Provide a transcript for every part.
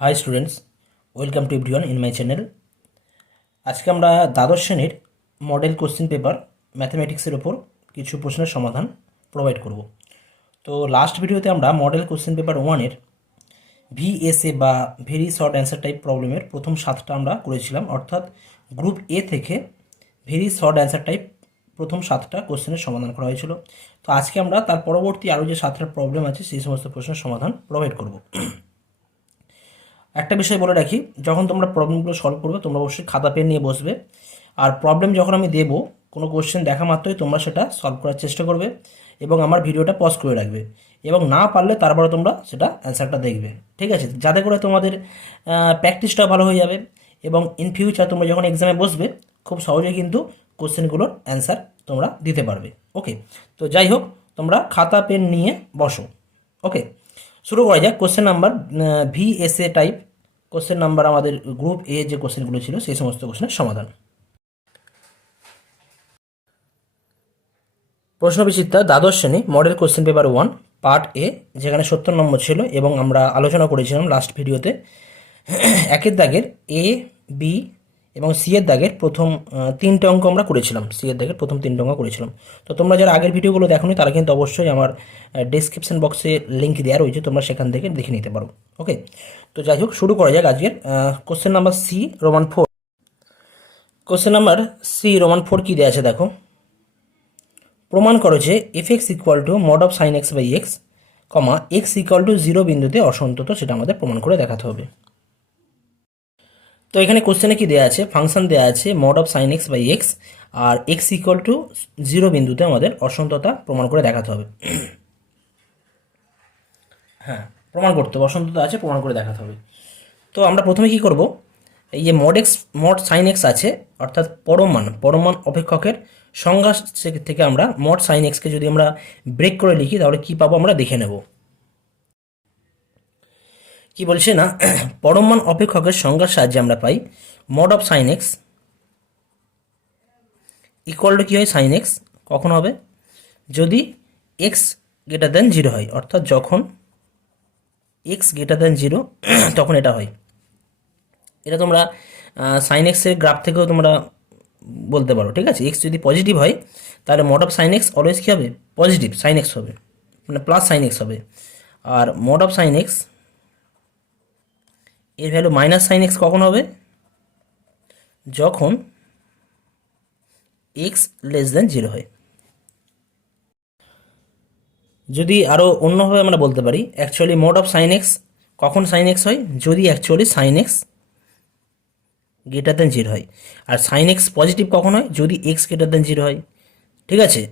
High students, welcome to everyone in my channel. আজকে আমরা দ্বাদশ শ্রেণীর মডেল কোশ্চেন পেপার ম্যাথামেটিক্সের ওপর কিছু প্রশ্নের সমাধান প্রোভাইড করব। তো লাস্ট ভিডিওতে আমরা মডেল কোশ্চেন পেপার ওয়ানের ভিএসএ বা ভেরি শর্ট অ্যান্সার টাইপ প্রবলেমের প্রথম 7টা আমরা করেছিলাম, অর্থাৎ গ্রুপ এ থেকে ভেরি শর্ট অ্যান্সার টাইপ প্রথম 7টা কোশ্চেনের সমাধান করা হয়েছিল। তো আজকে আমরা তার পরবর্তী আরও যে 7টা প্রবলেম আছে সেই সমস্ত প্রশ্নের সমাধান প্রোভাইড করব। একটা বিষয় বলে রাখি, যখন তোমরা প্রবলেমগুলো সলভ করবে তোমরা অবশ্যই খাতা পেন নিয়ে বসবে, আর প্রবলেম যখন আমি দেবো কোনো কোশ্চেন দেখা মাত্রই তোমরা সেটা সলভ করার চেষ্টা করবে এবং আমার ভিডিওটা পজ করে রাখবে, এবং না পারলে তারপরে তোমরা সেটা অ্যান্সারটা দেখবে। ঠিক আছে, যাতে করে তোমাদের প্র্যাকটিসটা ভালো হয়ে যাবে এবং ইন ফিউচার তোমরা যখন এক্সামে বসবে খুব সহজেই কিন্তু কোশ্চেনগুলোর অ্যান্সার তোমরা দিতে পারবে। ওকে, তো যাই হোক, তোমরা খাতা পেন নিয়ে বসো। ওকে, শুরু করা যাক। Question number VSA type question number, আমাদের গ্রুপ এ যে কোশ্চেনগুলো ছিল সেই সমস্ত কোশ্চেনের সমাধান। প্রশ্নবিচিত্রা দ্বাদশ শ্রেণী মডেল কোশ্চেন পেপার 1 পার্ট এ, যেখানে 70 নম্বর ছিল এবং আমরা আলোচনা করেছিলাম লাস্ট ভিডিওতে একের দাগের এ, বি এবং সি এর দাগের প্রথম 3টে অঙ্ক আমরা করেছিলাম। সি এর দাগের প্রথম 3টে অঙ্ক করেছিলাম। তো তোমরা যারা আগের ভিডিওগুলো দেখোনি তারা কিন্তু অবশ্যই আমার ডেসক্রিপশন বক্সে লিঙ্ক দেওয়া রয়েছে, তোমরা সেখান থেকে দেখে নিতে পারো। ওকে, তো যাই হোক, শুরু করা যাক আজকের question number C Roman 4। Question number C Roman 4 কী দেওয়া আছে দেখো। প্রমাণ করো যে F X equal to mod of sine X by X, comma X equal to 0 বিন্দুতে অসন্তত, সেটা আমাদের প্রমাণ করে দেখাতে হবে। তো এখানে কোশ্চেনে কি দেওয়া আছে, ফাংশন দেওয়া আছে mod of sine X by X, আর এক্স ইকুয়াল টু 0 বিন্দুতে আমাদের অসন্ততা প্রমাণ করে দেখাতে হবে। হ্যাঁ, প্রমাণ করতে হবে, অসন্ততা আছে, প্রমাণ করে দেখাতে হবে। তো আমরা প্রথমে কি করব, এই যে মড সাইন এক্স আছে, অর্থাৎ পরমান অপেক্ষকের সংজ্ঞা থেকে আমরা মড সাইন এক্সকে যদি আমরা ব্রেক করে লিখি তাহলে কি পাবো আমরা দেখে নেব। কি বলছে না, পরমান অপেক্ষকের সংজ্ঞার সাহায্যে আমরা পাই mod of sine x equal to কী হয়, সাইন এক্স কখন হবে, যদি এক্স গ্রেটার দেন 0 হয়, অর্থাৎ যখন এক্স গ্রেটার দেন 0 তখন এটা হয়। এটা তোমরা সাইন এক্সের গ্রাফ থেকেও তোমরা বলতে পারো। ঠিক আছে, এক্স যদি পজিটিভ হয় তাহলে mod of sine x always কী হবে, পজিটিভ সাইন এক্স হবে, মানে প্লাস সাইন এক্স হবে। আর মড অফ সাইন এক্স এর ভ্যালু মাইনাস সাইন এক্স কখন হবে, যখন এক্স লেস দেন 0 হয়। যদি আরও অন্যভাবে আমরা বলতে পারি, actually mod of sine X কখন সাইন এক্স হয়, যদি actually sine X greater than 0 হয়। আর সাইন এক্স পজিটিভ কখন হয়, যদি এক্স গ্রেটার দেন 0 হয়। ঠিক আছে,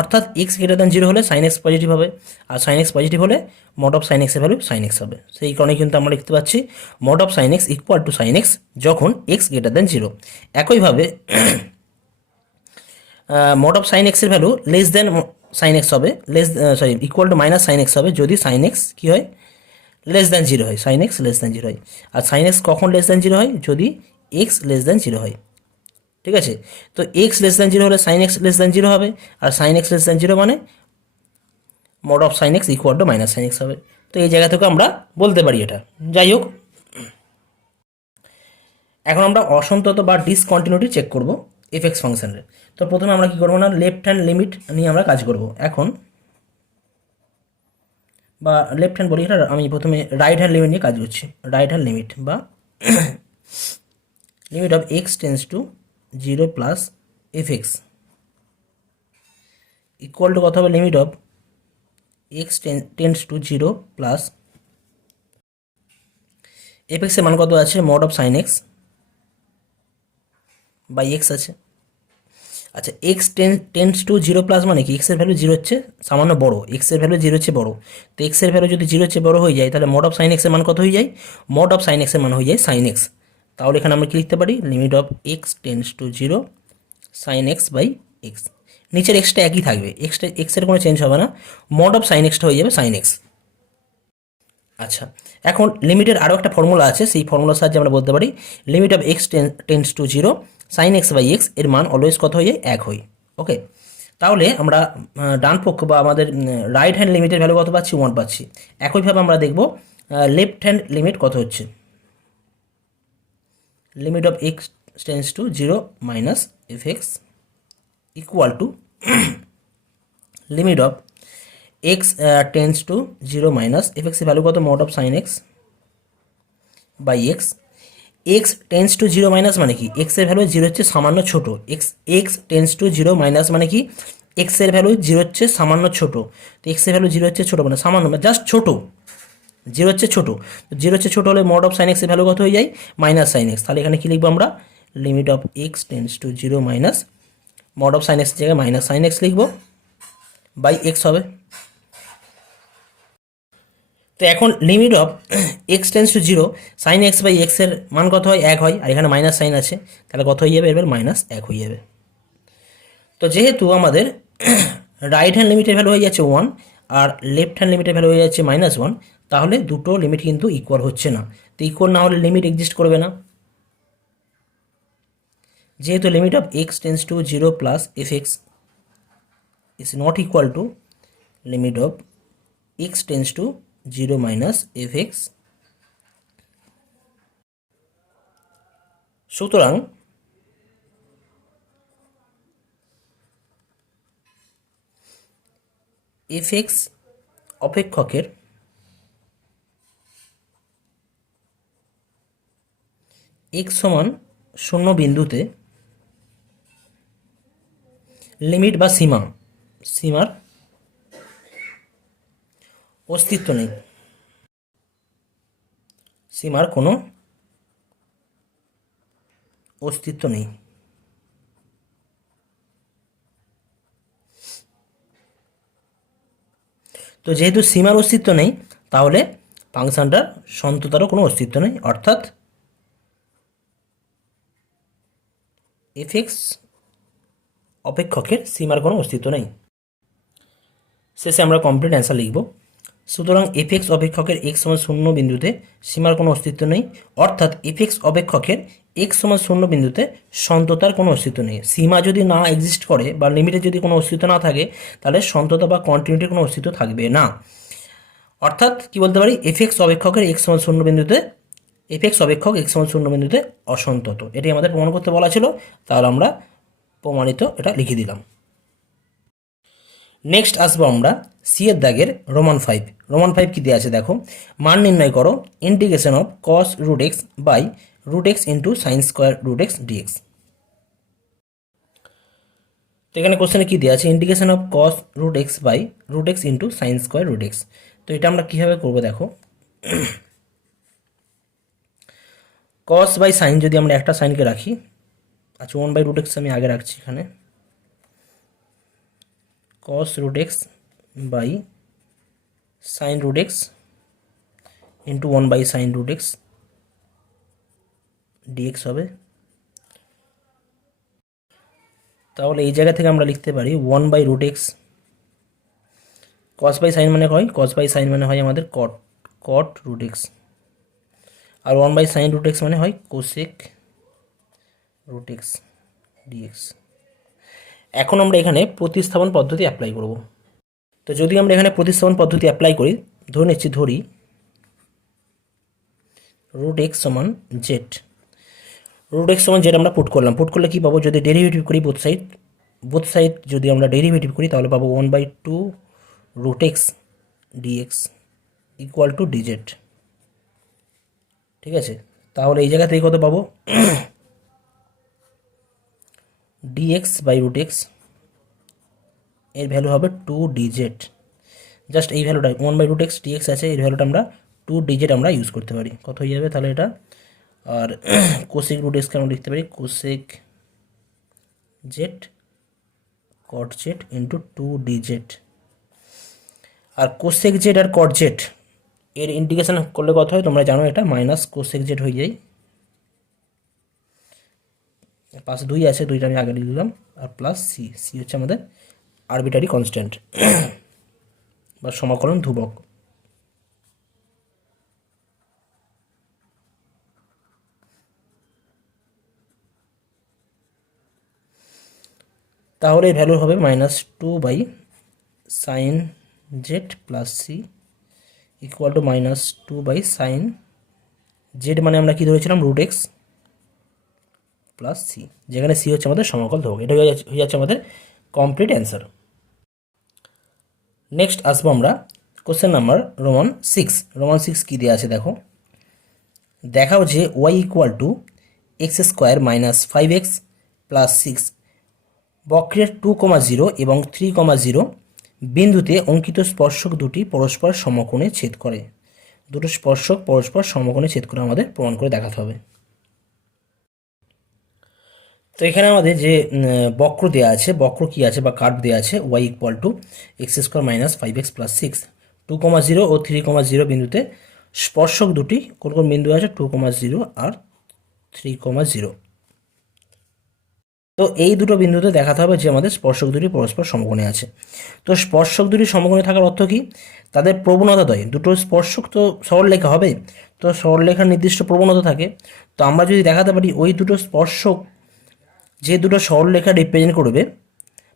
অর্থাৎ এক্স গ্রেটার দেন 0 হলে সাইন এক্স পজিটিভ হবে, আর সাইন এক্স পজিটিভ হলে মোড অফ সাইন এক্সের ভ্যালু সাইন এক্স হবে। সেই কারণে কিন্তু আমরা লিখতে পাচ্ছি mod of sine x equal to sine x যখন এক্স গ্রেটার দেন 0। একইভাবে মোড অফ সাইন এক্সের value less than sine x হবে, equal to minus sine x হবে যদি সাইন এক্স কী হয়, লেস দ্যান 0 হয়, সাইন এক্স লেস দ্যান 0 হয়। আর sine X কখন লেস দ্যান 0 হয়, যদি এক্স লেস দ্যান 0 হয়। ঠিক আছে, তো এক্স লেস দ্যান 0 হলে সাইন এক্স লেস দ্যান 0 হবে, আর সাইন এক্স লেস দ্যান 0 মানে mode of sine x equal to minus sine x হবে। তো এই জায়গা থেকে আমরা বলতে পারি এটা। যাই হোক, এখন আমরা অসন্তত বা ডিসকন্টিনিউটি চেক করব এফ এক্স ফাংশনের। তো প্রথমে আমরা কী করবো না, লেফট হ্যান্ড লিমিট নিয়ে আমরা কাজ করব এখন, বা লেফট হ্যান্ড বলি, এটা আমি প্রথমে রাইট হ্যান্ড লিমিট নিয়ে কাজ করছি। রাইট হ্যান্ড লিমিট বা limit of X tends to 0 plus F X equal to কত হবে, limit of X tends to 0 plus F এক্সের মান কত আছে, mod of sine X by X আছে। আচ্ছা, এক্স টেন্স টু 0 প্লাস মানে কি, এক্সের ভ্যালু 0 হচ্ছে সামান্য বড়, এক্সের ভ্যালু 0 হচ্ছে বড়। তো এক্সের ভ্যালু যদি 0 হচ্ছে বড় হয়ে যায় তাহলে মড অফ সাইন এক্সের মান কত হয়ে যায়, মড অফ সাইন এক্সের মান হয়ে যায় সাইন এক্স। তাহলে এখানে আমরা কি লিখতে পারি, limit of X tends to 0 sine X by X. নিচের এক্সটা একই থাকবে, এক্সের কোনো চেঞ্জ হবে না, মড অফ সাইন এক্সটা হয়ে যাবে সাইন এক্স। আচ্ছা, এখন লিমিটের আরও একটা ফর্মুলা আছে, সেই ফর্মুলার সাহায্যে আমরা বলতে পারি limit of X tends to 0 sine X by X এর মান অলওয়েজ কত হয়ে যায়, 1 হয়। ওকে, তাহলে আমরা ডান পক্ষ বা আমাদের রাইট হ্যান্ড লিমিটের ভ্যালু কত পাচ্ছি, 1 পাচ্ছি। একইভাবে আমরা দেখব লেফট হ্যান্ড লিমিট কত হচ্ছে। Limit of X tends to 0 minus F X equal to limit of X tends to 0 minus F এক্সের ভ্যালু কত, mod of sine X by X. X tends to 0 minus মানে কি, এক্সের value 0 হচ্ছে সামান্য ছোটো, এক্স টেন্স টু 0 মাইনাস মানে কি, এক্সের ভ্যালু 0 হচ্ছে সামান্য ছোটো। তো এক্সের ভ্যালু 0 হচ্ছে ছোটো মানে সামান্য, মানে জাস্ট ছোটো, 0 হচ্ছে ছোটো। তো 0 হচ্ছে ছোটো হলে মড অফ সাইন এক্সের ভ্যালু কত হয়ে যায়, মাইনাস সাইন এক্স। তাহলে এখানে কী লিখবো আমরা, limit of X tends to 0 minus mod of sine এক্সের জায়গায় মাইনাস সাইন এক্স লিখবো বাই এক্স হবে। তো এখন limit of X tends to 0 sine X by এক্সের মান কত হয়, 1 হয়, আর এখানে মাইনাস সাইন আছে, তাহলে কত হয়ে যাবে, এবার মাইনাস 1 হয়ে যাবে। তো যেহেতু আমাদের রাইট হ্যান্ড লিমিটের ভ্যালু হয়ে যাচ্ছে 1 আর লেফট হ্যান্ড লিমিটের ভ্যালু হয়ে যাচ্ছে -1, তাহলে দুটো লিমিট কিন্তু ইকুয়াল হচ্ছে না। তো ইকুয়াল না হলে লিমিট এক্সিস্ট করবে না। যেহেতু limit of X tends to 0 plus F x is not equal to limit of X tends to 0 minus F x, সুতরাং এফ এক্স অপেক্ষকের এক্স সমান 0 বিন্দুতে লিমিট বা সীমার অস্তিত্ব নেই, সীমার কোনো অস্তিত্ব নেই। তো যেহেতু সীমার অস্তিত্ব নেই, তাহলে ফাংশনটার সন্ততারও কোনো অস্তিত্ব নেই, অর্থাৎ এফ এক্স অপেক্ষকের সীমার কোনো অস্তিত্ব নেই। শেষে আমরা কমপ্লিট অ্যান্সার লিখব। সুতরাং এফ এক্স অপেক্ষকের এক্স সমান 0 বিন্দুতে সীমার কোনো অস্তিত্ব নেই, অর্থাৎ এফ এক্স অপেক্ষকের এক্স সমান 0 বিন্দুতে সন্ততার কোনো অস্তিত্ব নেই। সীমা যদি না এক্সিস্ট করে বা লিমিটের যদি কোনো অস্তিত্ব না থাকে, তাহলে সন্ততা বা কন্টিনিউটির কোনো অস্তিত্ব থাকবে না। অর্থাৎ কি বলতে পারি, এফ এক্স অপেক্ষকের এক্স সমান 0 বিন্দুতে এফ এক্স অপেক্ষক এক্স সমান 0 বিন্দুতে অসন্তত, এটি আমাদের প্রমাণ করতে বলা ছিল, তাহলে আমরা প্রমাণিত এটা লিখে দিলাম। নেক্সট আসবো আমরা সি এর দাগের রোমান 5 কী দেওয়া আছে দেখো, মান নির্ণয় করো integration of cos root X by root X into sine square root X dx. তো এখানে কোশ্চেনে কী দেওয়া আছে, integration of cos root X by root X into sine square root X. তো এটা আমরা কীভাবে করবো দেখো, কস বাই সাইন যদি আমরা একটা সাইনকে রাখি, আচ্ছা 1 বাই রুট এক্স আমি আগে রাখছি এখানে, cos root x by sin root x into 1 by sin root x dx হবে। তাহলে এই জায়গা থেকে আমরা লিখতে পারি 1 by root x, cos by sin মানে হয়, cos by sin মানে হয় আমাদের cot root x, R 1 by sin root x মানে হয় cosec root x dx। এখন আমরা এখানে প্রতিস্থাপন পদ্ধতি অ্যাপ্লাই করব। তো যদি আমরা এখানে প্রতিস্থাপন পদ্ধতি অ্যাপ্লাই করি, ধরি রুট এক্স সমান জেড, আমরা পুট করলে কী পাবো, যদি ডেরিভেটিভ করি বোথ সাইড যদি আমরা ডেরিভেটিভ করি, তাহলে পাবো 1/2 root X dx equal to dz. ঠিক আছে, তাহলে এই জায়গা থেকে কত পাবো, ডিএক্স বাই রুট এক্স এর ভ্যালু হবে 2 ডিজেড। জাস্ট এই ভ্যালুটা 1 বাই রুট এক্স ডিএক্স আছে, এর ভ্যালুটা আমরা 2 ডিজেড আমরা ইউজ করতে পারি, কত হয়ে যাবে তাহলে এটা। আর কোসেক রুট এক্সকে আমরা লিখতে পারি কোসেক জেড কট জেড ইন্টু 2 ডিজেড। আর কোসেক জেড আর কট জেড এর ইন্টিগ্রেশন করলে কত হয় তোমরা জানো, এটা মাইনাস কোসেক জেড হয়ে যায়, পাশে 2 আছে, 2টা আমি আগে লিখে দিলাম, আর প্লাস সি হচ্ছে আমাদের আরবিটারি কনস্ট্যান্ট বা সমাকলন ধ্রুবক। তাহলে এই ভ্যালু হবে -2 by sine Z plus C equal to -2 by sine Z, মানে আমরা কি ধরেছিলাম রুট এক্স প্লাস সি, যেখানে সি হচ্ছে আমাদের সমাকল ধ্রুবক। এটা হয়ে যাচ্ছে আমাদের কমপ্লিট অ্যান্সার। নেক্সট আসবো আমরা কোশ্চেন নাম্বার রোমান 6। কী দেওয়া আছে দেখো, দেখাও যে Y equal to x square minus 5x plus 6 বক্রের 2,0 এবং 3,0 বিন্দুতে অঙ্কিত স্পর্শক দুটি পরস্পর সমকোণে ছেদ করে। দুটো স্পর্শক পরস্পর সমকোণে ছেদ করে আমাদের প্রমাণ করে দেখাতে হবে। তো এখানে আমাদের যে বক্র দেওয়া আছে, বক্র কী আছে বা কার্ভ দেওয়া আছে, Y equal to x square minus 5x plus 6 2,0 ও 3,0 বিন্দুতে স্পর্শক দুটি কোন কোন বিন্দু আছে, 2,0 আর 3,0। তো এই দুটো বিন্দুতে দেখাতে হবে যে আমাদের স্পর্শক দুটি পরস্পর সমকোণে আছে। তো স্পর্শক দুটি সমকোণে থাকার অর্থ কি, তাদের প্রবণতা দ্বয়, দুটো স্পর্শক তো সরলরেখা হবে, তো সরলরেখার নির্দিষ্ট প্রবণতা থাকে। তো আমরা যদি দেখাতে পারি ওই দুটো স্পর্শক যে দুটো সরলরেখা রিপ্রেজেন্ট করবে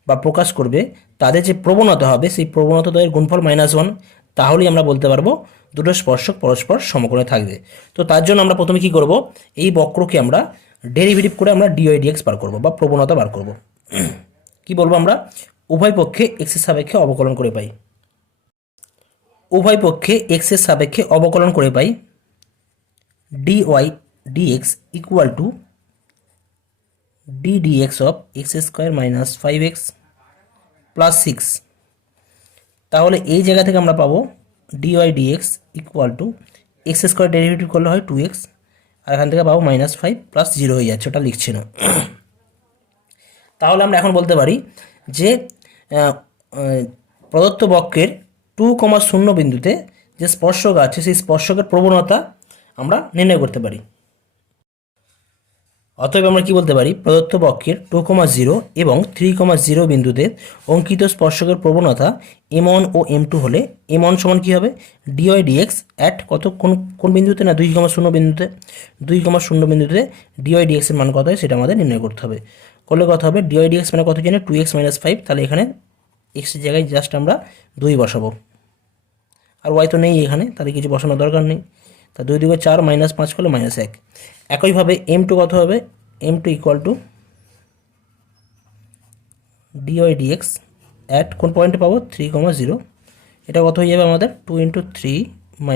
বা প্রকাশ করবে, তাদের যে প্রবণতা হবে সেই প্রবণতা দ্বয়ের গুণফল -1, তাহলেই আমরা বলতে পারবো দুটো স্পর্শক পরস্পর সমকোণে থাকবে। তো তার জন্য আমরা প্রথমে কি করব, এই বক্রকে আমরা ডেরিভেটিভ করে আমরা ডিওয়াই ডিএক্স বার করব বা প্রবণতা বার করব। কি বলবো আমরা, উভয় পক্ষে এক্সের সাপেক্ষে অবকলন করে পাই, উভয় পক্ষে এক্সের সাপেক্ষে অবকলন করে পাই dy dx equal to d dx of x square minus 5x plus 6। তাহলে এই জায়গা থেকে আমরা পাবো dy dx equal to x square derivative করলে হয় 2x, আর এখান থেকে পাবো -5 প্লাস 0 হয়ে যাচ্ছে, ওটা লিখছি না। তাহলে আমরা এখন বলতে পারি যে প্রদত্ত বক্রের 2,0 বিন্দুতে যে স্পর্শক আছে সেই স্পর্শকের প্রবণতা আমরা নির্ণয় করতে পারি। অতএব আমরা কি বলতে পারি, প্রদত্ত বক্রের 2,0 এবং 3,0 বিন্দুতে অঙ্কিত স্পর্শকের প্রবণতা m1 ও m2 হলে m1 সমান কী হবে, ডিওয়াই ডিএক্স অ্যাট কত, কোন বিন্দুতে না 2,0 বিন্দুতে, 2,0 বিন্দুতে ডিওয়াই ডিএক্সের মান কত হয় সেটা আমাদের নির্ণয় করতে হবে। করলে কত হবে, ডিওয়াই ডিএক্স মানে কত জানি 2x - 5, তাহলে এখানে এক্সের জায়গায় জাস্ট আমরা 2 বসাবো, আর ওয়াই তো নেই এখানে, তাহলে কিছু বসানোর দরকার নেই। তা 2 × 4 -5 করলে -1। একইভাবে m2 কত হবে, m2 equal to dy dx at কোন পয়েন্টে পাবো 3,0, এটা কত হয়ে যাবে আমাদের 2 × 3 -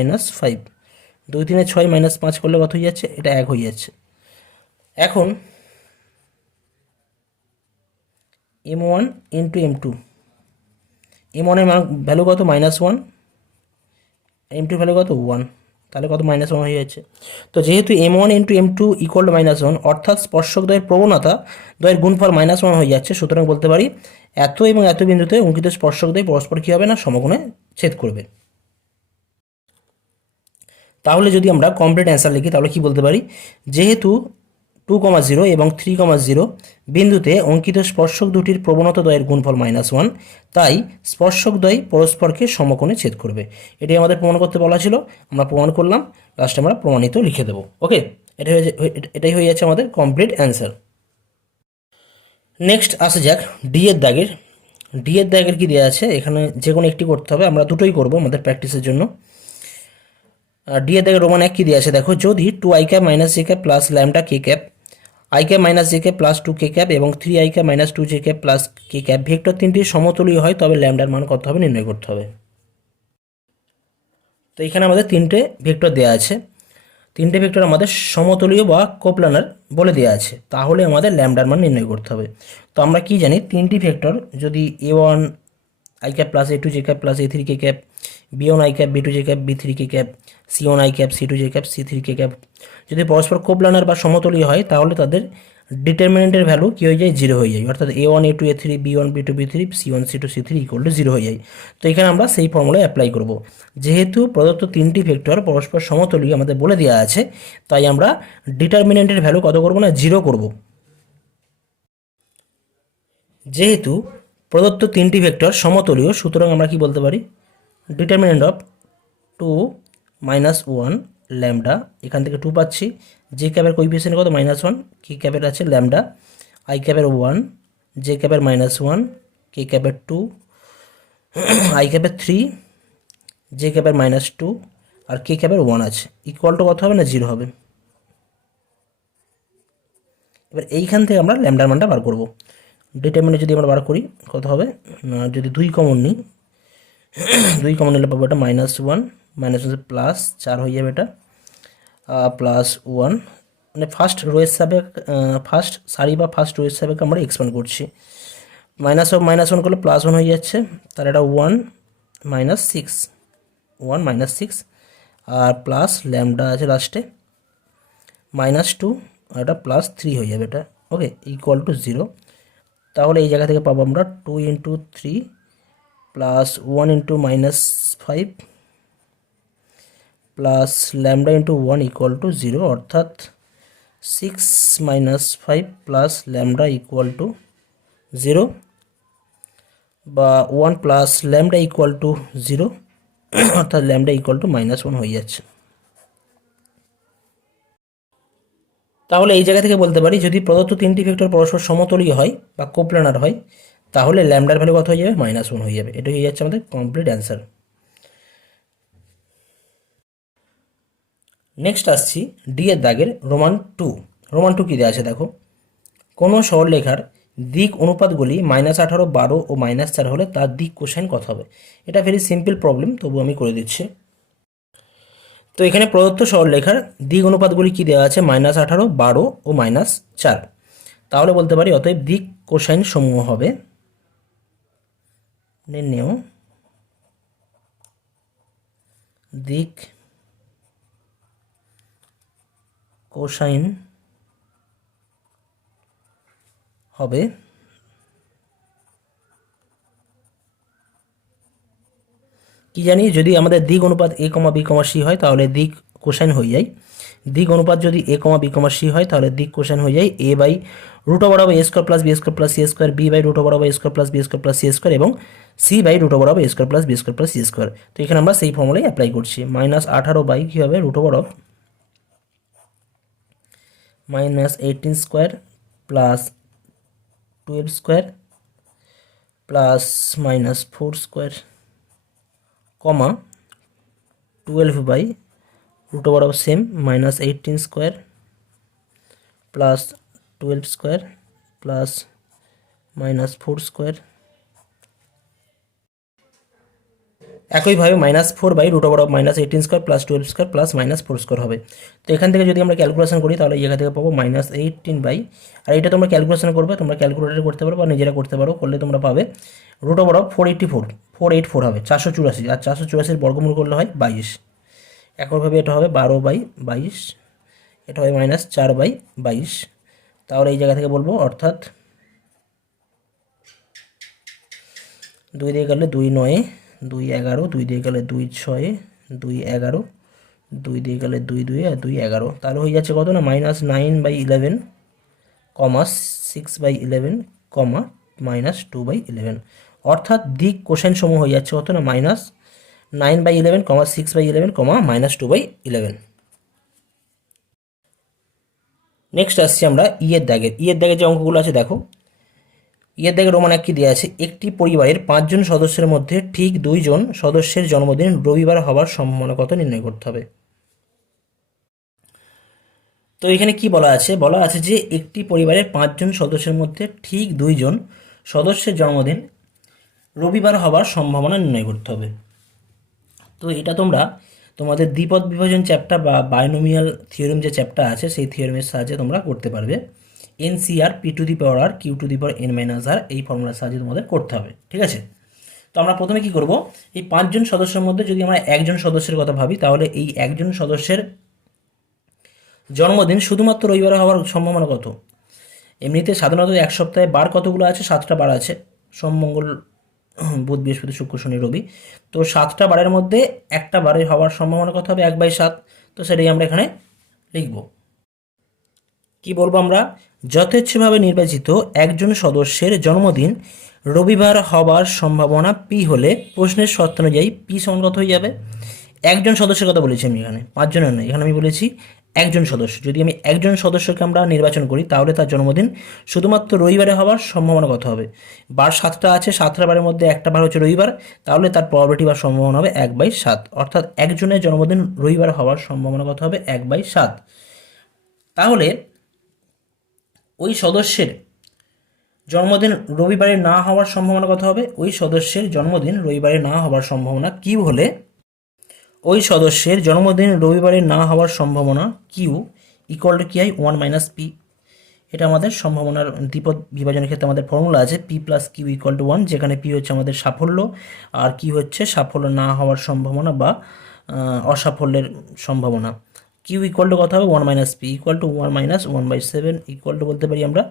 5, 2 × 3 = 6 -5 করলে কত হয়ে যাচ্ছে, এটা 1 হয়ে যাচ্ছে। এখন m1 × m2, m1 এর ভ্যালু কত -1, m2 ভ্যালু কত 1, তাহলে কত -1 হয়ে যাচ্ছে। তো যেহেতু m1 × m2 ইকুয়াল টু -1, অর্থাৎ স্পর্শক দ্বয়ের প্রবণতা দ্বয়ের গুণফল -1 হয়ে যাচ্ছে, সুতরাং বলতে পারি এত এবং এত বিন্দুতে অঙ্কিত স্পর্শক দ্বয় পরস্পর কী হবে না, সমকোণে ছেদ করবে। তাহলে যদি আমরা কমপ্লিট অ্যান্সার লিখি তাহলে কি বলতে পারি, যেহেতু 2,0 এবং 3,0 বিন্দুতে অঙ্কিত স্পর্শক দুটির প্রবণতা দ্বয়ের গুণফল -1, তাই স্পর্শক দ্বয় পরস্পরকে সমকোণে ছেদ করবে। এটি আমাদের প্রমাণ করতে বলা ছিল, আমরা প্রমাণ করলাম, লাস্টে আমরা প্রমাণিত লিখে দেবো। ওকে, এটাই হয়ে যাচ্ছে আমাদের কমপ্লিট অ্যান্সার। নেক্সট আসে যাক ডি এর দাগের কি দেওয়া আছে, এখানে যে কোনো একটি করতে হবে, আমরা দুটোই করবো আমাদের প্র্যাকটিসের জন্য। ডি এর দাগের রোমান 1 কি দিয়ে আছে দেখো, যদি 2i cap - j cap plus lambda k cap i cap - j cap plus 2k cap এবং 3i cap - 2j cap plus k cap vector তিনটি সমতুল্য হয়, তবে ল্যামডার মান কত হবে নির্ণয় করতে হবে। তো এখানে আমাদের তিনটে ভেক্টর দেওয়া আছে, তিনটে ভেক্টর আমাদের সমতুলীয় বা কোপ্লানার বলে দেওয়া আছে, তাহলে আমাদের ল্যামডার মান নির্ণয় করতে হবে। তো আমরা কি জানি, তিনটি ভেক্টর যদি a1 i cap plus a2 j cap plus a3 k cap, b1 i cap b2 j cap b3 k cap, c1 i cap c2 j cap c3 k cap যদি পরস্পর কোপ্লানার বা সমতুলীয় হয়, তাহলে তাদের ডিটারমিনেন্টের ভ্যালু কী হয়ে যায়, 0 হয়ে যায়, অর্থাৎ a1 a2 a3 b1 b2 b3 c1 c2 c3 = 0 হয়ে যায়। তো এখানে আমরা সেই ফর্মুলায় অ্যাপ্লাই করব, যেহেতু প্রদত্ত তিনটি ভেক্টর পরস্পর সমতুল্য আমাদের বলে দেওয়া আছে, তাই আমরা ডিটারমিনেন্টের ভ্যালু কত করব না, 0 করব। যেহেতু প্রদত্ত তিনটি ভেক্টর সমতুল্য, সুতরাং আমরা কি বলতে পারি, ডিটারমিনেন্ট অফ 2 - 1 ল্যামডা, এখান থেকে 2 পাচ্ছি, জে ক্যাপের কোইফিসিয়েন্ট কত -1, কে ক্যাপের আছে ল্যামডা, আই ক্যাপের 1, জে ক্যাপের -1, কে ক্যাপের 2, আই ক্যাপের 3, জে ক্যাপের -2 আর কে ক্যাপের 1 আছে, ইকুয়াল টু কত হবে না, 0 হবে। এবার এইখান থেকে আমরা ল্যামডার মানটা বার করব। ডিটারমিনেন্ট যদি আমরা বার করি কত হবে, যদি 2 কমন নিই, 2 কমন নিলে পাবো এটা -1, -1 প্লাস 4 হয়ে যাবে এটা, প্লাস 1, মানে ফার্স্ট রো হিসাবে, ফার্স্ট সারি বা ফার্স্ট রো হিসাবে আমরা এক্সপ্যান্ড করছি। -1 করলে +1 হয়ে যাচ্ছে, তার এটা 1 -6, 1 -6, আর প্লাস ল্যামডা আছে লাস্টে -2, আর এটা +3 হয়ে যাবে এটা। ওকে, ইকুয়াল টু 0। তাহলে এই জায়গা থেকে পাবো আমরা 2 × 3 plus 1 × -5 plus lambda × 1 equal to 0, অর্থাৎ 6 - 5 প্লাস ল্যামডা ইকুয়াল টু 0, বা 1 প্লাস ল্যামডা ইকুয়াল টু 0, অর্থাৎ ল্যামডা ইকুয়াল টু -1 হয়ে যাচ্ছে। তাহলে এই জায়গা থেকে বলতে পারি যদি প্রদত্ত তিনটি ভেক্টর পরস্পর সমতলীয় হয় বা কোপ্লানার হয় তাহলে ল্যামডার ভ্যালু কত হয়ে যাবে, -1 হয়ে যাবে। এটা হয়ে যাচ্ছে আমাদের কমপ্লিট অ্যান্সার। নেক্সট আসছি ডি এর দাগের রোমান 2। রোমান 2 কী দেওয়া আছে দেখো, কোনো সরলরেখার দিক অনুপাতগুলি -18, 12 ও -4 হলে তার দিক কোসাইন কত হবে। এটা ভেরি সিম্পল প্রবলেম, তবু আমি করে দিচ্ছি। তো এখানে প্রদত্ত সরলরেখার দিক অনুপাতগুলি কী দেওয়া আছে, -18, 12 ও -4। তাহলে বলতে পারি অতএব দিক কোসাইন সমূহ হবে নির্ণেয় দিক কোসাইন হবে কি জানি, যদি আমাদের দিক অনুপাত a, b, c হয় তাহলে দিক কোসাইন হয়ে যায়। দিক অনুপাত যদি a, b, c হয় তাহলে দিক কোসাইন হয়ে যায় a/√a² + b² + c², b/√a² + b² + c² এবং c/√a² + b² + c²। তো এখানে আমরা সেই ফর্মুলাই অ্যাপ্লাই করছি। -18 কী হবে, √(−18² + 12² + -4², কমা 12/√ সেম -18² + 12² + -4²। একইভাবে -4/√ -18² + 12² + -4² হবে। তো এখান থেকে যদি আমরা ক্যালকুলেশন করি তাহলে এই জায়গা থেকে পাবো -18/, আর এটা তোমরা ক্যালকুলেশন করবে, তোমরা ক্যালকুলেটরে করতে পারো বা নিজেরা করতে পারো, করলে তোমরা পাবে √484 হবে 484, আর 484 বর্গমূল করলে হয় 22। একইভাবে এটা হবে 12/22, এটা হবে -4/22। তাহলে এই জায়গা থেকে বলবো অর্থাৎ 2 দিয়ে গেলে 2 9, 2 11, 2 দিয়ে গেলে 2 6, 2 11, 2 দিয়ে গেলে 2 2 আর 2 11, তাহলে হয়ে যাচ্ছে কত না -9/11, 6/11, -2/11, অর্থাৎ দিক কোসাইন সমূহ হয়ে যাচ্ছে কত না -9/11, 6/11, -2/11। নেক্সট আসছি আমরা ইয়ের দাগের যে অঙ্কগুলো আছে দেখো। ইয়ের দাগের রোমান 1 কি দেওয়া আছে, একটি পরিবারের 5 জন সদস্যের মধ্যে ঠিক 2 জন সদস্যের জন্মদিন রবিবার হওয়ার সম্ভাবনা কত নির্ণয় করতে হবে। তো এখানে কি বলা আছে যে একটি পরিবারের 5 জন সদস্যের মধ্যে ঠিক 2 জন সদস্যের জন্মদিন রবিবার হওয়ার সম্ভাবনা নির্ণয় করতে হবে। তো এটা তোমরা তোমাদের দ্বিপদ বিভাজন চ্যাপ্টার বা বাইনোমিয়াল থিওরেম যে চ্যাপ্টার আছে সেই থিওরেমের সাহায্যে তোমরা করতে পারবে। NCR P⁴ Q⁴n−r এই ফর্মুলার সাহায্যে তোমাদের করতে হবে, ঠিক আছে। তো আমরা প্রথমে কি করব, এই 5 জন সদস্যের মধ্যে যদি আমরা একজন সদস্যের কথা ভাবি তাহলে এই একজন সদস্যের জন্মদিন শুধুমাত্র রবিবারে হওয়ার সম্ভাবনা কত। এমনিতে সাধারণত এক সপ্তাহে বার কতগুলো আছে, 7টা বার আছে, সোম মঙ্গল বুধ বৃহস্পতি শুক্র শনি রবি। তো 7টা বারের মধ্যে একটা বারের হওয়ার সম্ভাবনা কত হবে, 1/7। তো সেটাই আমরা এখানে লিখব। কি বলবো আমরা, যথেচ্ছভাবে নির্বাচিত একজন সদস্যের জন্মদিন রবিবার হওয়ার সম্ভাবনা পি হলে প্রশ্নের শর্ত অনুযায়ী পি সমান কত হয়ে যাবে। একজন সদস্যের কথা বলেছি আমি এখানে, 5 জনের নয়, এখানে আমি বলেছি একজন সদস্য। যদি আমি একজন সদস্যকে আমরা নির্বাচন করি তাহলে তার জন্মদিন শুধুমাত্র রবিবারে হওয়ার সম্ভাবনা কত হবে। বার 7টা আছে, 7টা বারের মধ্যে একটা বার হচ্ছে রবিবার, তাহলে তার প্রবাবিলিটি বা সম্ভাবনা হবে 1/7, অর্থাৎ একজনের জন্মদিন রবিবার হওয়ার সম্ভাবনা কত হবে 1/7। তাহলে ওই সদস্যের জন্মদিন রবিবারে না হওয়ার সম্ভাবনা কত হবে? ওই সদস্যের জন্মদিন রবিবারে না হওয়ার সম্ভাবনা কিউ হলে ওই সদস্যের জন্মদিন রবিবারে না হওয়ার সম্ভাবনা কিউ ইকুয়াল টু কি হয়? 1 - p। এটা আমাদের সম্ভাবনার দ্বিপদ বিভাজনের ক্ষেত্রে আমাদের ফর্মুলা আছে p + q = 1, যেখানে p হচ্ছে আমাদের সাফল্য আর q হচ্ছে সাফল্য না হওয়ার সম্ভাবনা বা অসাফল্যের সম্ভাবনা। q ইকুয়াল টু কত হবে? 1 - p equal to 1 - 1/7 equal to বলতে পারি আমরা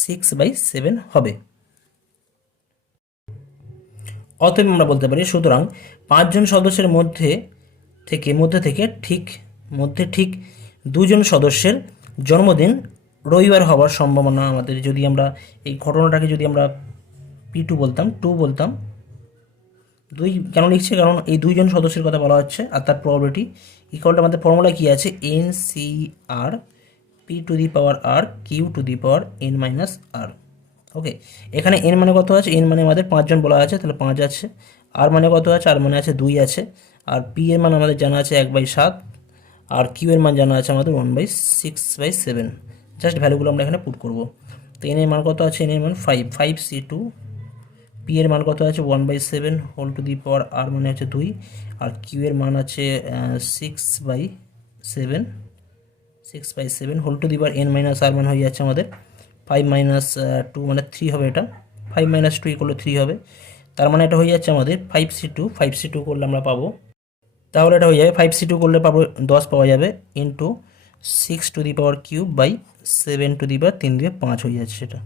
6/7 হবে। অতএব আমরা বলতে পারি সুতরাং 5 জন সদস্যের মধ্যে থেকে ঠিক 2 জন সদস্যের জন্মদিন রবিবার হওয়ার সম্ভাবনা আমাদের, যদি আমরা এই ঘটনাটাকে যদি আমরা p2 বলতাম, 2 বলতাম, 2 কেন লিখছে? কারণ এই 2 জন সদস্যের কথা বলা হচ্ছে আর তার প্রবাবিলিটি ইকুয়াল টু আমাদের ফর্মুলা কি আছে? NCR p⁻r q⁻n-r। ওকে, এখানে n মানে কত আছে? n মানে আমাদের 5 জন বলা আছে, তাহলে 5 আছে। r মানে কত আছে? r মানে আছে 2 আছে। আর p এর মান আমাদের জানা আছে 1/7, আর q এর মান জানা আছে আমাদের 1/6/7। জাস্ট ভ্যালুগুলো আমরা এখানে পুট করব। তো n এর মান কত আছে? n এর মান 5c2, p এর মান কত আছে? 1/7 whole to the power r মানে আছে 2, আর q এর মান আছে 6/7 whole to the power n - r মান হয়ে যাচ্ছে আমাদের 5 - 2 মানে 3 হবে। এটা 5 - 2 = 3 হবে। তার মানে এটা হয়ে যাচ্ছে আমাদের 5c2 করলে আমরা পাবো, তাহলে এটা হয়ে যাবে 5c2 করলে পাবো 10 পাওয়া যাবে ইন্টু 6⁻³/7⁻³ হয়ে যাচ্ছে সেটা।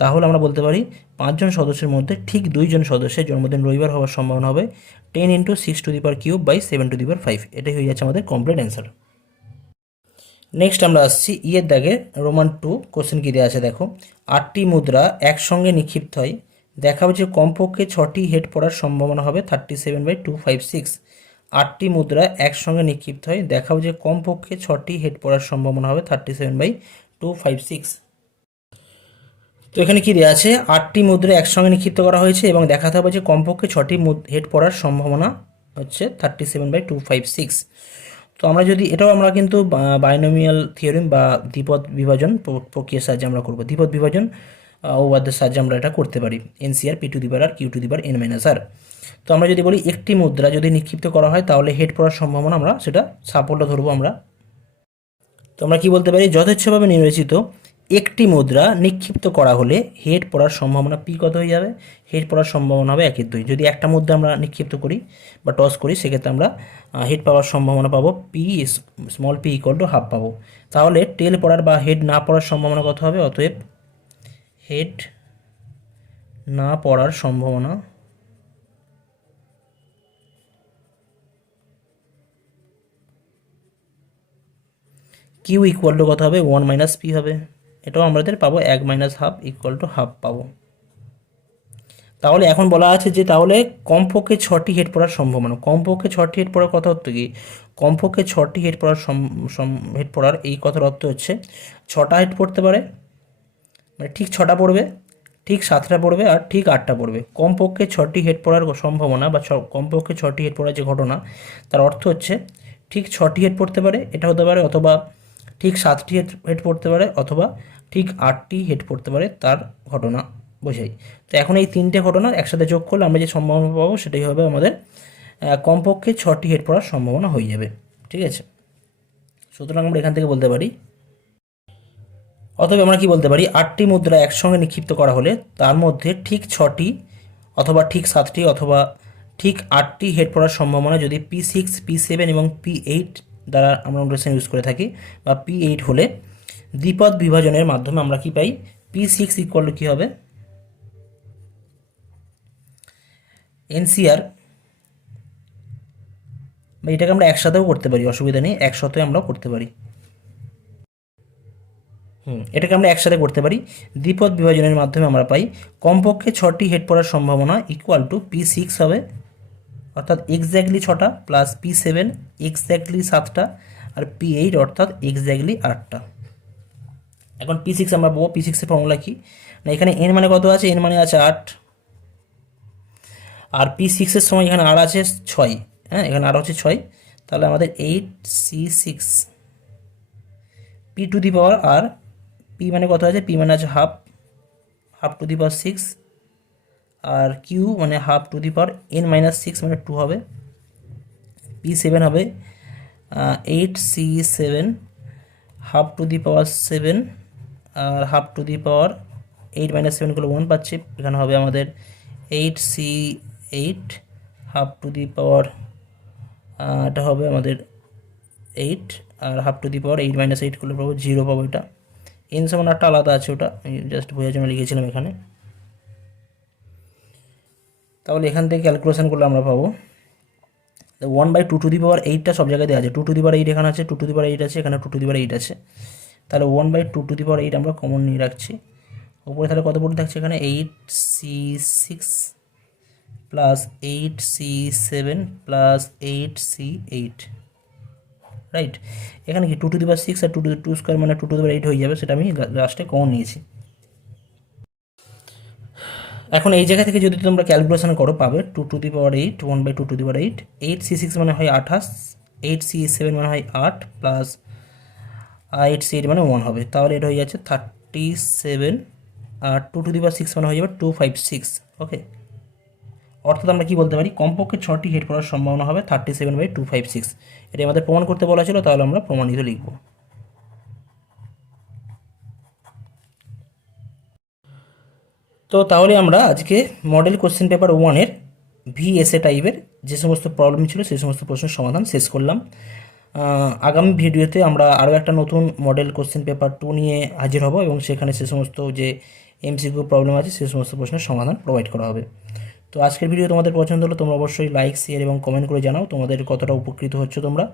তাহলে আমরা বলতে পারি 5 জন সদস্যের মধ্যে ঠিক 2 জন সদস্যের জন্মদিন রবিবার হওয়ার সম্ভাবনা হবে 10 × 6⁻³/7⁵। এটাই হয়ে যাচ্ছে আমাদের কমপ্লিট অ্যান্সার। নেক্সট আমরা আসছি এর দাগে রোমান 2 কোশ্চেন কি দেওয়া আছে দেখো। 8টি মুদ্রা একসঙ্গে নিক্ষিপ্ত হয়, দেখাবে যে কমপক্ষে 6টি হেড পড়ার সম্ভাবনা হবে 37/256। 8টি মুদ্রা একসঙ্গে নিক্ষিপ্ত হয়, দেখাবে যে কমপক্ষে 6টি হেড পড়ার সম্ভাবনা হবে 37/256। তো এখানে কি দেওয়া আছে? 8টি মুদ্রা একসঙ্গে নিক্ষিপ্ত করা হয়েছে এবং দেখাতে হবে যে কমপক্ষে 6টি হেড পড়ার সম্ভাবনা হচ্ছে 37/256। তো আমরা যদি এটাও আমরা কিন্তু বাইনোমিয়াল থিওরেম বা দ্বিপদ বিভাজন প্রক্রিয়ার সাহায্যে আমরা করব। দ্বিপদ বিভাজন উপপাদ্যের সাহায্যে আমরা এটা করতে পারি। NCR p⁻r q⁻n-r। তো আমরা যদি বলি একটি মুদ্রা যদি নিক্ষিপ্ত করা হয় তাহলে হেড পড়ার সম্ভাবনা আমরা সেটা সাফল্য ধরবো আমরা। তো আমরা কি বলতে পারি? যথেচ্ছভাবে নির্বাচিত একটি মুদ্রা নিক্ষিপ্ত করা হলে হেড পড়ার সম্ভাবনা p কত হয়ে যাবে? হেড পড়ার সম্ভাবনা হবে 1/2। যদি একটা মুদ্রা আমরা নিক্ষিপ্ত করি বা টস করি সেক্ষেত্রে আমরা হেড পাওয়ার সম্ভাবনা পাবো p = ½ পাবো। তাহলে টেল পড়ার বা হেড না পড়ার সম্ভাবনা কত হবে? অতএব হেড না পড়ার সম্ভাবনা q ইকুয়াল টু কত হবে? 1 - p হবে। এটাও আমাদের পাবো 1 - ½ = ½ পাবো। তাহলে এখন বলা আছে যে তাহলে কমপক্ষে 6টি হেড পড়ার সম্ভাবনা, কমপক্ষে 6টি হেড পড়ার কথা হচ্ছে কি? কমপক্ষে 6টি হেড পড়ার হেড পড়ার এই কথার অর্থ হচ্ছে 6টা হেড পড়তে পারে, মানে ঠিক 6টা পড়বে, ঠিক 7টা পড়বে আর ঠিক 8টা পড়বে। কমপক্ষে 6টি হেড পড়ার সম্ভাবনা বা কমপক্ষে 6টি হেড পড়ার যে ঘটনা তার অর্থ হচ্ছে ঠিক 6টি হেড পড়তে পারে এটা হতে পারে, অথবা ঠিক 7টি হেড পড়তে পারে, অথবা ঠিক 8টি হেড পড়তে পারে, তার ঘটনা বোঝাই। তো এখন এই 3টে ঘটনা একসাথে যোগ করলে আমরা যে সম্ভাবনা পাবো সেটাই হবে আমাদের কমপক্ষে 6টি হেড পড়ার সম্ভাবনা হয়ে যাবে। ঠিক আছে, সুতরাং আমরা এখান থেকে বলতে পারি, অতএব আমরা কি বলতে পারি? 8টি মুদ্রা একসঙ্গে নিক্ষিপ্ত করা হলে তার মধ্যে ঠিক 6টি অথবা ঠিক 7টি অথবা ঠিক 8টি হেড পড়ার সম্ভাবনা যদি p6, p7 এবং p8 দ্বারা আমরা নোটেশন ইউজ করে থাকি বা p8 হলে দ্বিপদ বিভাজনের মাধ্যমে আমরা কি পাই? p6 ইকুয়াল টু কী হবে? NCR বা এটাকে আমরা একসাথেও করতে পারি, অসুবিধা নেই, একসাথে আমরা করতে পারি। এটাকে আমরা একসাথে করতে পারি। দ্বিপদ বিভাজনের মাধ্যমে আমরা পাই কমপক্ষে 6টি হেড পড়ার সম্ভাবনা ইকুয়াল টু p6 হবে, অর্থাৎ এক্স্যাক্টলি 6টা, প্লাস p7 এক্স্যাক্টলি 7টা, আর p8 অর্থাৎ এক্স্যাক্টলি 8টা। এখন p6 আমরা পাবো। p6 এর ফর্মুলা কি? না, এখানে n মানে কত আছে? n মানে আছে 8, আর p6 এর সময় এখানে আর আছে 6, হ্যাঁ এখানে আর হচ্ছে 6, তাহলে আমাদের 8c6 p⁻r পি মানে কত আছে, পি মানে আছে half, half to the power 6, আর কিউ মানে half to the power n-6 মানে 2 হবে। P7 হবে 8C7 half to the power 7, আর হাফ টু দি পাওয়ার 8-7 করলে 1 পাচ্ছি। এখানে হবে আমাদের 8C8 হাফ টু দি পাওয়ার, এটা হবে আমাদের 8, আর হাফ টু দি পাওয়ার 8-8 করলে পাবো 0 পাবো। এটা n সমান একটা আলাদা আছে, ওটা আমি জাস্ট বোঝার জন্য লিখেছিলাম এখানে। তাহলে এখান থেকে ক্যালকুলেশন করলে আমরা পাবো 1/2 টু দি পাওয়ার 8টা সব জায়গায় দেওয়া আছে, 2 টু দি পাওয়ার 8 এখানে আছে, 2 টু দি পাওয়ার 8 আছে, এখানে 2 টু দি পাওয়ার 8 আছে। তাহলে 1/2 টু দি পাওয়ার 8 আমরা কমন নিয়ে রাখছি। উপরে তাহলে কত পড়ে থাকছে এখানে 8C6 plus 8C7 plus 8C8, right. এখানে কি 2 টু দি পাওয়ার 6 আর 2 টু দি 2 স্কোয়ার মানে 2 টু দি পাওয়ার 8 হয়ে যাবে, সেটা আমি লাস্টে কমন নিয়েছি। এখন এই জায়গা থেকে যদি তোমরা ক্যালকুলেশন করো পাবে 2 to the power 8, 1/2 two the power 8, 8C6 মানে হয় 28, 8C7 মানে হয় 8 প্লাস 8C8 মানে 1 হবে। তাহলে এটা হয়ে যাচ্ছে 37, আর 2 টু দি পাওয়ার 6 মানে হয়ে যাবে 256। ওকে, অর্থাৎ আমরা কি বলতে পারি, কমপক্ষে 6টি হেড পড়ার সম্ভাবনা হবে 37/256। এটা আমাদের প্রমাণ করতে বলা ছিল, তাহলে আমরা প্রমাণিত লিখব। তো তাহলে আমরা আজকে মডেল কোশ্চেন পেপার 1-এর VSA টাইপের যে সমস্ত প্রবলেম ছিল সেই সমস্ত প্রশ্নের সমাধান শেষ করলাম। আগামী ভিডিওতে আমরা আরও একটা নতুন মডেল কোশ্চেন পেপার 2 নিয়ে হাজির হব, এবং সেখানে সে সমস্ত যে MCQ প্রবলেম আছে সেই সমস্ত প্রশ্নের সমাধান প্রোভাইড করা হবে। তো আজকের ভিডিও তোমাদের পছন্দ হলো তোমরা অবশ্যই লাইক, শেয়ার এবং কমেন্ট করে জানাও তোমাদের কতটা উপকৃত হচ্ছে তোমরা।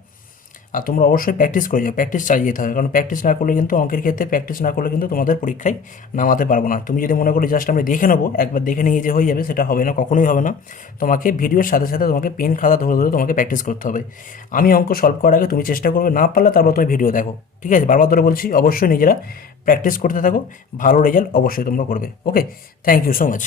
আর তোমরা অবশ্যই প্র্যাকটিস করে যাও, প্র্যাকটিস চালিয়ে যেতে হবে, কারণ প্র্যাকটিস না করলে কিন্তু অঙ্কের ক্ষেত্রে প্র্যাকটিস না করলে কিন্তু তোমাদের পরীক্ষায় নামাতে পারবো না। তুমি যদি মনে করি জাস্ট আমি দেখে নেবো, একবার দেখে নিয়ে যে হয়ে যাবে, সেটা হবে না, কখনোই হবে না। তোমাকে ভিডিওর সাথে সাথে তোমাকে পেন খাতা ধরে ধরে তোমাকে প্র্যাকটিস করতে হবে। আমি অঙ্ক সলভ করার আগে তুমি চেষ্টা করবে, না পারলে তারপর তুমি ভিডিও দেখো, ঠিক আছে? বারবার ধরে বলছি, অবশ্যই নিজেরা প্র্যাকটিস করতে থাকো, ভালো রেজাল্ট অবশ্যই তোমরা করবে। ওকে, থ্যাংক ইউ সো মাচ।